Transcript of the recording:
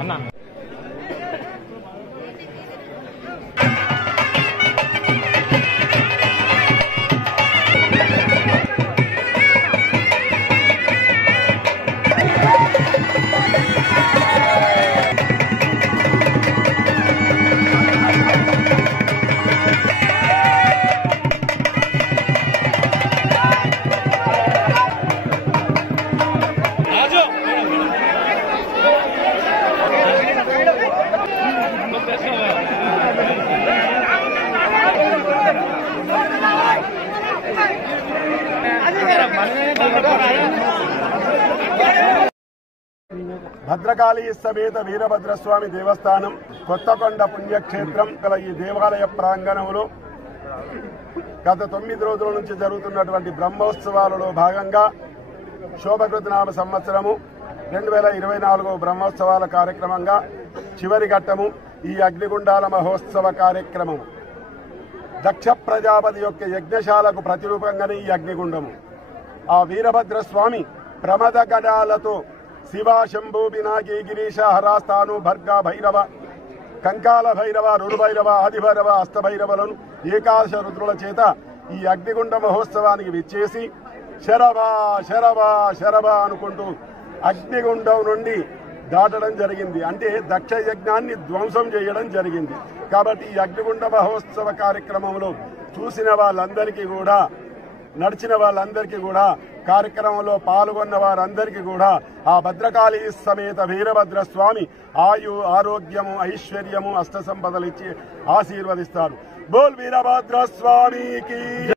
అన్నా భద్రకాళీ సమేత వీరభద్రస్వామి దేవస్థానం కొత్తకొండ పుణ్యక్షేత్రం గల ఈ దేవాలయ ప్రాంగణంలో గత 9 రోజుల నుంచి జరుగుతున్నటువంటి బ్రహ్మోత్సవాలలో భాగంగా శోభకృతనామ సంవత్సరము 2024 బ్రహ్మోత్సవాల కార్యక్రమంగా చివరి ఘట్టము ఈ అగ్నిగుండాల మహోత్సవ కార్యక్రమం. దక్ష ప్రజాపతి యొక్క యజ్ఞశాలకు ప్రతిరూపంగానే ఈ అగ్నిగుండము. ఆ వీరభద్రస్వామి ప్రమద గణాలతో శివ శంభు పినాకి గిరీశ హరాస్థాను భర్గ భైరవ కంకాల భైరవ రుడుభైరవ ఆదిభైరవ అష్టభైరవలను ఏకాదశ రుద్రుల చేత ఈ అగ్నిగుండ మహోత్సవానికి విచ్చేసి శరభా శరభా శరభా అనుకుంటూ అగ్నిగుండం నుండి దాటడం జరిగింది. అంటే దక్ష యజ్ఞాన్ని ధ్వంసం చేయడం జరిగింది. కాబట్టి ఈ అగ్నిగుండ మహోత్సవ కార్యక్రమంలో చూసిన వాళ్ళందరికీ కూడా, నడిచిన వాళ్ళందరికీ కూడా, కార్యక్రమంలో పాల్గొన్న వారందరికీ కూడా ఆ భద్రకాళీ సమేత వీరభద్ర స్వామి ఆయు ఆరోగ్యము ఐశ్వర్యము అష్ట సంపదలు ఇచ్చి ఆశీర్వదిస్తారు. బోల్ వీరభద్ర స్వామికి.